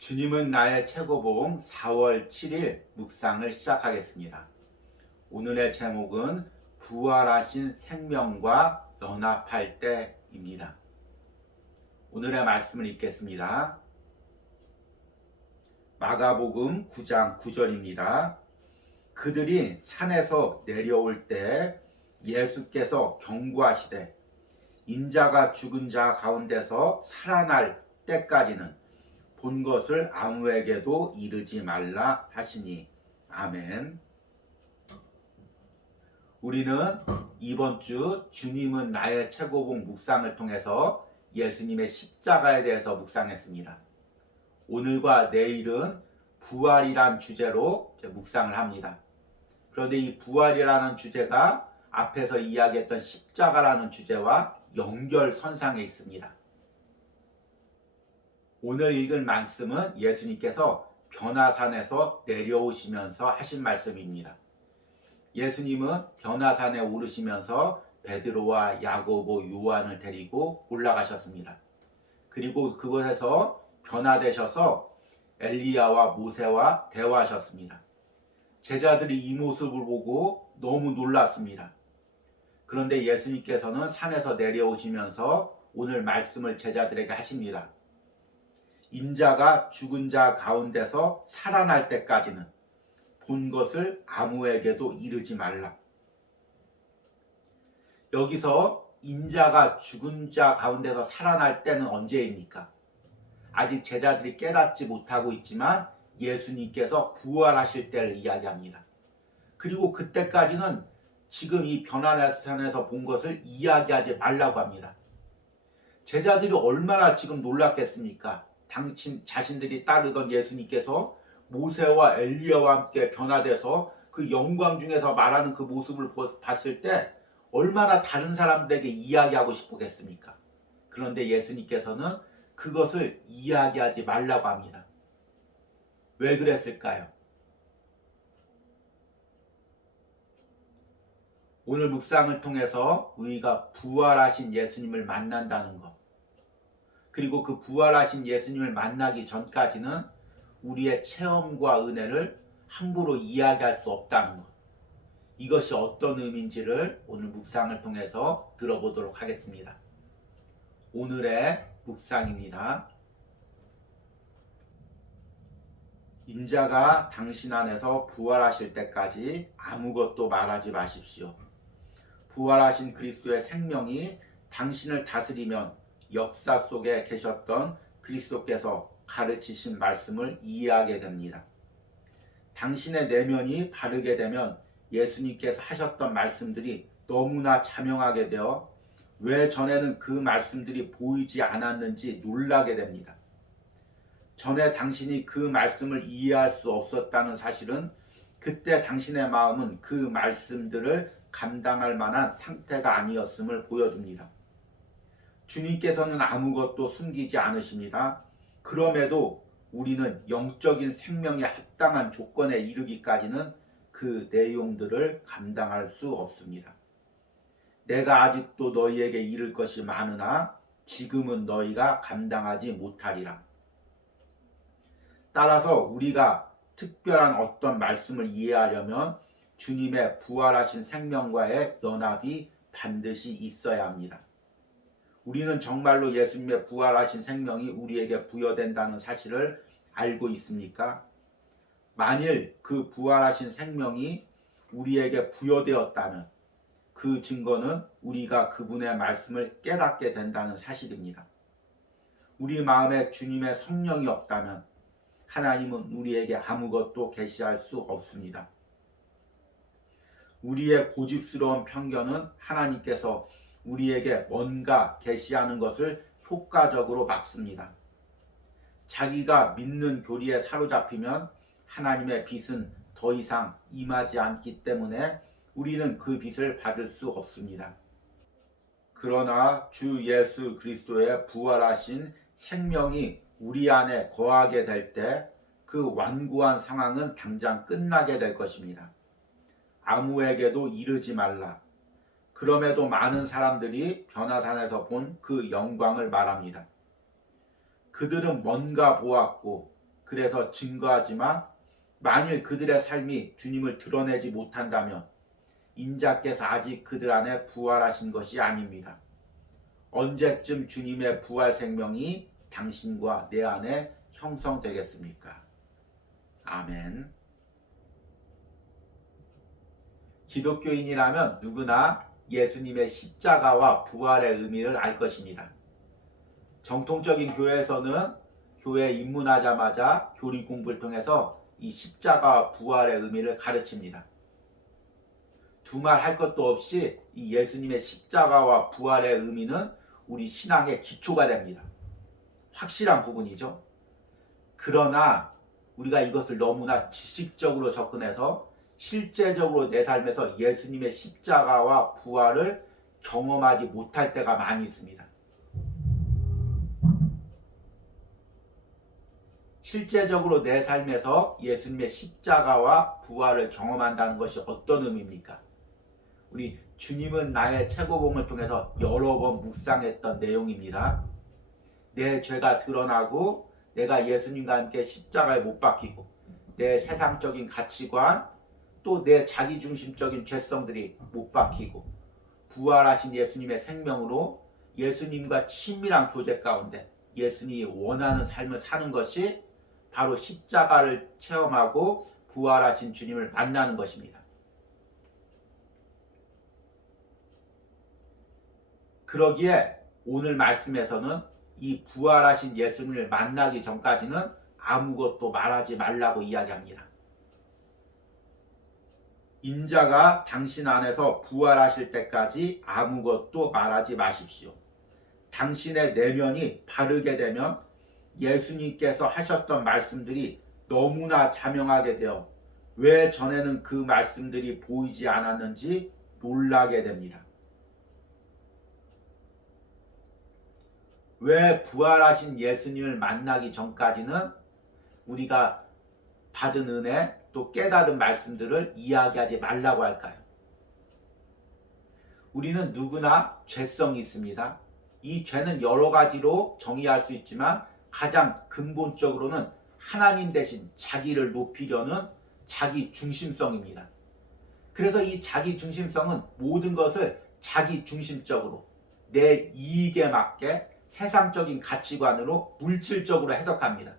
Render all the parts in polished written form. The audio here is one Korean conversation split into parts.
주님은 나의 최고봉 4월 7일 묵상을 시작하겠습니다. 오늘의 제목은 부활하신 생명과 연합할 때입니다. 오늘의 말씀을 읽겠습니다. 마가복음 9장 9절입니다. 그들이 산에서 내려올 때 예수께서 경고하시되 인자가 죽은 자 가운데서 살아날 때까지는 본 것을 아무에게도 이르지 말라 하시니. 아멘. 우리는 이번 주 주님은 나의 최고봉 묵상을 통해서 예수님의 십자가에 대해서 묵상했습니다. 오늘과 내일은 부활이란 주제로 묵상을 합니다. 그런데 이 부활이라는 주제가 앞에서 이야기했던 십자가라는 주제와 연결선상에 있습니다. 오늘 읽은 말씀은 예수님께서 변화산에서 내려오시면서 하신 말씀입니다. 예수님은 변화산에 오르시면서 베드로와 야고보, 요한을 데리고 올라가셨습니다. 그리고 그곳에서 변화되셔서 엘리야와 모세와 대화하셨습니다. 제자들이 이 모습을 보고 너무 놀랐습니다. 그런데 예수님께서는 산에서 내려오시면서 오늘 말씀을 제자들에게 하십니다. 인자가 죽은 자 가운데서 살아날 때까지는 본 것을 아무에게도 이르지 말라. 여기서 인자가 죽은 자 가운데서 살아날 때는 언제입니까? 아직 제자들이 깨닫지 못하고 있지만 예수님께서 부활하실 때를 이야기합니다. 그리고 그때까지는 지금 이 변화산에서 본 것을 이야기하지 말라고 합니다. 제자들이 얼마나 지금 놀랐겠습니까? 당신 자신들이 따르던 예수님께서 모세와 엘리야와 함께 변화돼서 그 영광 중에서 말하는 그 모습을 봤을 때 얼마나 다른 사람들에게 이야기하고 싶겠습니까? 그런데 예수님께서는 그것을 이야기하지 말라고 합니다. 왜 그랬을까요? 오늘 묵상을 통해서 우리가 부활하신 예수님을 만난다는 것, 그리고 그 부활하신 예수님을 만나기 전까지는 우리의 체험과 은혜를 함부로 이야기할 수 없다는 것, 이것이 어떤 의미인지를 오늘 묵상을 통해서 들어보도록 하겠습니다. 오늘의 묵상입니다. 인자가 당신 안에서 부활하실 때까지 아무것도 말하지 마십시오. 부활하신 그리스도의 생명이 당신을 다스리면 역사 속에 계셨던 그리스도께서 가르치신 말씀을 이해하게 됩니다. 당신의 내면이 바르게 되면 예수님께서 하셨던 말씀들이 너무나 자명하게 되어 왜 전에는 그 말씀들이 보이지 않았는지 놀라게 됩니다. 전에 당신이 그 말씀을 이해할 수 없었다는 사실은 그때 당신의 마음은 그 말씀들을 감당할 만한 상태가 아니었음을 보여줍니다. 주님께서는 아무것도 숨기지 않으십니다. 그럼에도 우리는 영적인 생명에 합당한 조건에 이르기까지는 그 내용들을 감당할 수 없습니다. 내가 아직도 너희에게 이를 것이 많으나 지금은 너희가 감당하지 못하리라. 따라서 우리가 특별한 어떤 말씀을 이해하려면 주님의 부활하신 생명과의 연합이 반드시 있어야 합니다. 우리는 정말로 예수님의 부활하신 생명이 우리에게 부여된다는 사실을 알고 있습니까? 만일 그 부활하신 생명이 우리에게 부여되었다면 그 증거는 우리가 그분의 말씀을 깨닫게 된다는 사실입니다. 우리 마음에 주님의 성령이 없다면 하나님은 우리에게 아무것도 계시할 수 없습니다. 우리의 고집스러운 편견은 하나님께서 우리에게 뭔가 계시하는 것을 효과적으로 막습니다. 자기가 믿는 교리에 사로잡히면 하나님의 빛은 더 이상 임하지 않기 때문에 우리는 그 빛을 받을 수 없습니다. 그러나 주 예수 그리스도의 부활하신 생명이 우리 안에 거하게 될 때 그 완고한 상황은 당장 끝나게 될 것입니다. 아무에게도 이르지 말라. 그럼에도 많은 사람들이 변화산에서 본 그 영광을 말합니다. 그들은 뭔가 보았고 그래서 증거하지만 만일 그들의 삶이 주님을 드러내지 못한다면 인자께서 아직 그들 안에 부활하신 것이 아닙니다. 언제쯤 주님의 부활 생명이 당신과 내 안에 형성되겠습니까? 아멘. 기독교인이라면 누구나 예수님의 십자가와 부활의 의미를 알 것입니다. 정통적인 교회에서는 교회에 입문하자마자 교리 공부를 통해서 이 십자가와 부활의 의미를 가르칩니다. 두말 할 것도 없이 이 예수님의 십자가와 부활의 의미는 우리 신앙의 기초가 됩니다. 확실한 부분이죠. 그러나 우리가 이것을 너무나 지식적으로 접근해서 실제적으로 내 삶에서 예수님의 십자가와 부활을 경험하지 못할 때가 많이 있습니다. 실제적으로 내 삶에서 예수님의 십자가와 부활을 경험한다는 것이 어떤 의미입니까? 우리 주님은 나의 최고봉을 통해서 여러 번 묵상했던 내용입니다. 내 죄가 드러나고 내가 예수님과 함께 십자가에 못 박히고 내 세상적인 가치관 또 내 자기중심적인 죄성들이 못 박히고 부활하신 예수님의 생명으로 예수님과 친밀한 교제 가운데 예수님이 원하는 삶을 사는 것이 바로 십자가를 체험하고 부활하신 주님을 만나는 것입니다. 그러기에 오늘 말씀에서는 이 부활하신 예수님을 만나기 전까지는 아무것도 말하지 말라고 이야기합니다. 인자가 당신 안에서 부활하실 때까지 아무것도 말하지 마십시오. 당신의 내면이 바르게 되면 예수님께서 하셨던 말씀들이 너무나 자명하게 되어 왜 전에는 그 말씀들이 보이지 않았는지 놀라게 됩니다. 왜 부활하신 예수님을 만나기 전까지는 우리가 받은 은혜 또 깨달은 말씀들을 이야기하지 말라고 할까요? 우리는 누구나 죄성이 있습니다. 이 죄는 여러 가지로 정의할 수 있지만 가장 근본적으로는 하나님 대신 자기를 높이려는 자기 중심성입니다. 그래서 이 자기 중심성은 모든 것을 자기 중심적으로 내 이익에 맞게 세상적인 가치관으로 물질적으로 해석합니다.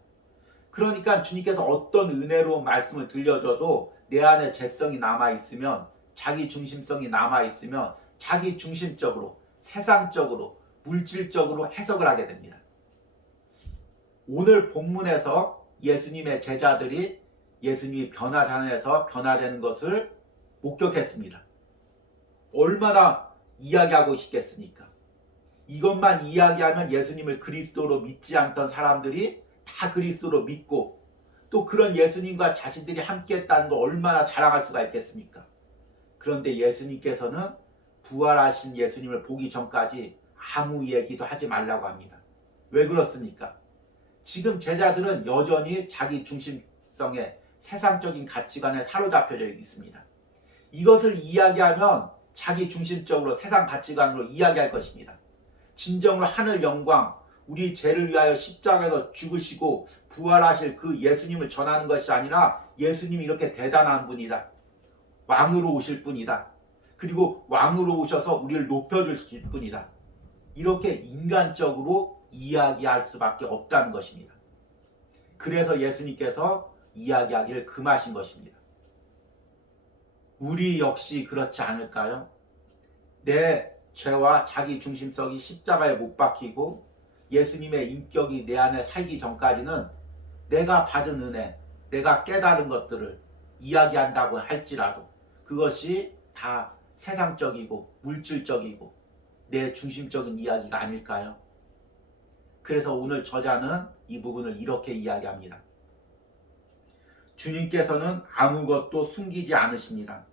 그러니까 주님께서 어떤 은혜로운 말씀을 들려줘도 내 안에 죄성이 남아있으면 자기 중심성이 남아있으면 자기 중심적으로 세상적으로 물질적으로 해석을 하게 됩니다. 오늘 본문에서 예수님의 제자들이 예수님이 변화산에서 변화되는 것을 목격했습니다. 얼마나 이야기하고 싶겠습니까? 이것만 이야기하면 예수님을 그리스도로 믿지 않던 사람들이 다 그리스도로 믿고 또 그런 예수님과 자신들이 함께 했다는 거 얼마나 자랑할 수가 있겠습니까? 그런데 예수님께서는 부활하신 예수님을 보기 전까지 아무 얘기도 하지 말라고 합니다. 왜 그렇습니까? 지금 제자들은 여전히 자기 중심성의 세상적인 가치관에 사로잡혀져 있습니다. 이것을 이야기하면 자기 중심적으로 세상 가치관으로 이야기할 것입니다. 진정으로 하늘 영광, 우리 죄를 위하여 십자가에서 죽으시고 부활하실 그 예수님을 전하는 것이 아니라 예수님이 이렇게 대단한 분이다. 왕으로 오실 분이다. 그리고 왕으로 오셔서 우리를 높여주실 분이다. 이렇게 인간적으로 이야기할 수밖에 없다는 것입니다. 그래서 예수님께서 이야기하기를 금하신 것입니다. 우리 역시 그렇지 않을까요? 내 죄와 자기 중심성이 십자가에 못 박히고 예수님의 인격이 내 안에 살기 전까지는 내가 받은 은혜, 내가 깨달은 것들을 이야기한다고 할지라도 그것이 다 세상적이고 물질적이고 내 중심적인 이야기가 아닐까요? 그래서 오늘 저자는 이 부분을 이렇게 이야기합니다. 주님께서는 아무것도 숨기지 않으십니다.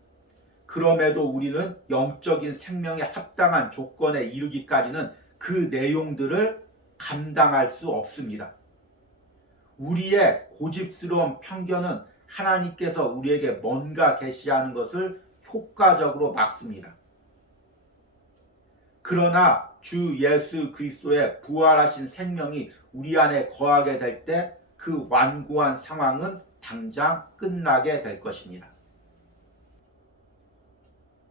그럼에도 우리는 영적인 생명에 합당한 조건에 이르기까지는 그 내용들을 감당할 수 없습니다. 우리의 고집스러운 편견은 하나님께서 우리에게 뭔가 계시하는 것을 효과적으로 막습니다. 그러나 주 예수 그리스도의 부활하신 생명이 우리 안에 거하게 될 때 그 그 완고한 상황은 당장 끝나게 될 것입니다.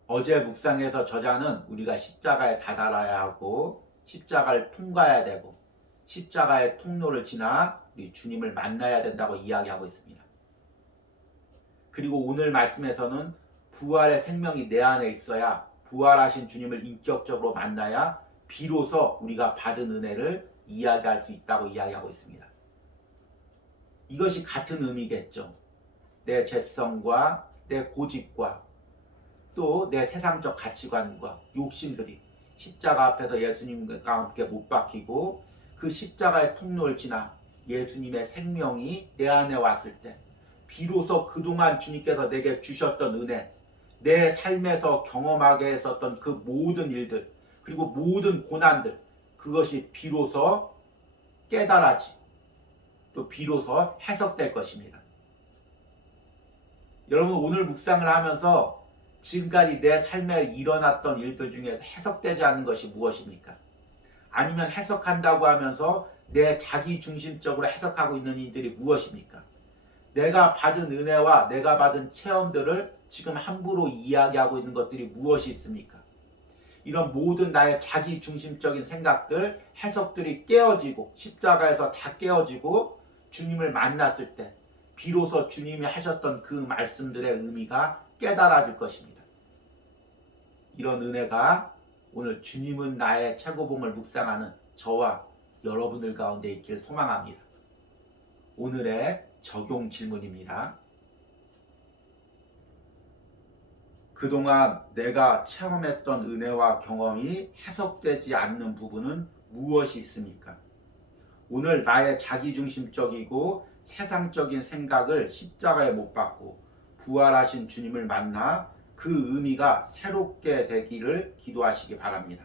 어제 묵상에서 저자는 우리가 십자가에 다다라야 하고 십자가를 통과해야 되고 십자가의 통로를 지나 우리 주님을 만나야 된다고 이야기하고 있습니다. 그리고 오늘 말씀에서는 부활의 생명이 내 안에 있어야 부활하신 주님을 인격적으로 만나야 비로소 우리가 받은 은혜를 이야기할 수 있다고 이야기하고 있습니다. 이것이 같은 의미겠죠. 내 죄성과 내 고집과 또 내 세상적 가치관과 욕심들이 십자가 앞에서 예수님과 함께 못 박히고 그 십자가의 통로를 지나 예수님의 생명이 내 안에 왔을 때 비로소 그동안 주님께서 내게 주셨던 은혜, 내 삶에서 경험하게 했었던 그 모든 일들, 그리고 모든 고난들, 그것이 비로소 깨달아지, 또 비로소 해석될 것입니다. 여러분, 오늘 묵상을 하면서 지금까지 내 삶에 일어났던 일들 중에서 해석되지 않는 것이 무엇입니까? 아니면 해석한다고 하면서 내 자기 중심적으로 해석하고 있는 일들이 무엇입니까? 내가 받은 은혜와 내가 받은 체험들을 지금 함부로 이야기하고 있는 것들이 무엇이 있습니까? 이런 모든 나의 자기 중심적인 생각들, 해석들이 깨어지고 십자가에서 다 깨어지고 주님을 만났을 때 비로소 주님이 하셨던 그 말씀들의 의미가 깨달아질 것입니다. 이런 은혜가 오늘 주님은 나의 최고봉을 묵상하는 저와 여러분들 가운데 있길 소망합니다. 오늘의 적용 질문입니다. 그동안 내가 체험했던 은혜와 경험이 해석되지 않는 부분은 무엇이 있습니까? 오늘 나의 자기중심적이고 세상적인 생각을 십자가에 못 박고 부활하신 주님을 만나 그 의미가 새롭게 되기를 기도하시기 바랍니다.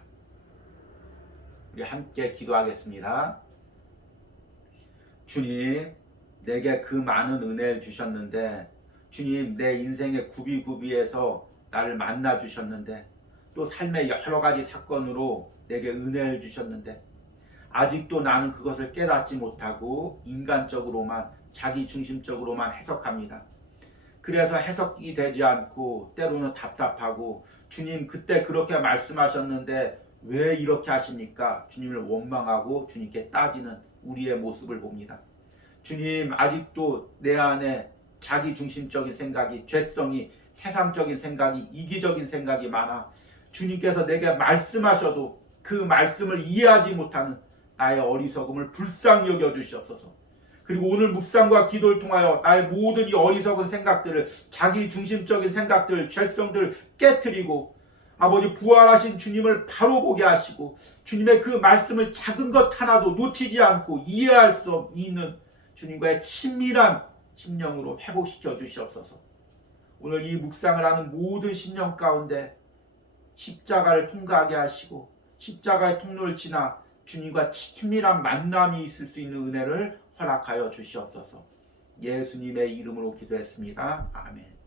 우리 함께 기도하겠습니다. 주님, 내게 그 많은 은혜를 주셨는데, 주님, 내 인생의 구비구비에서 나를 만나 주셨는데, 또 삶의 여러 가지 사건으로 내게 은혜를 주셨는데, 아직도 나는 그것을 깨닫지 못하고 인간적으로만, 자기 중심적으로만 해석합니다. 그래서 해석이 되지 않고 때로는 답답하고, 주님 그때 그렇게 말씀하셨는데 왜 이렇게 하십니까? 주님을 원망하고 주님께 따지는 우리의 모습을 봅니다. 주님, 아직도 내 안에 자기 중심적인 생각이, 죄성이, 세상적인 생각이, 이기적인 생각이 많아. 주님께서 내게 말씀하셔도 그 말씀을 이해하지 못하는 나의 어리석음을 불쌍히 여겨 주시옵소서. 그리고 오늘 묵상과 기도를 통하여 나의 모든 이 어리석은 생각들을, 자기 중심적인 생각들, 죄성들을 깨트리고 아버지 부활하신 주님을 바로 보게 하시고 주님의 그 말씀을 작은 것 하나도 놓치지 않고 이해할 수 있는 주님과의 친밀한 심령으로 회복시켜 주시옵소서. 오늘 이 묵상을 하는 모든 심령 가운데 십자가를 통과하게 하시고 십자가의 통로를 지나 주님과 친밀한 만남이 있을 수 있는 은혜를 허락하여 주시옵소서. 예수님의 이름으로 기도했습니다. 아멘.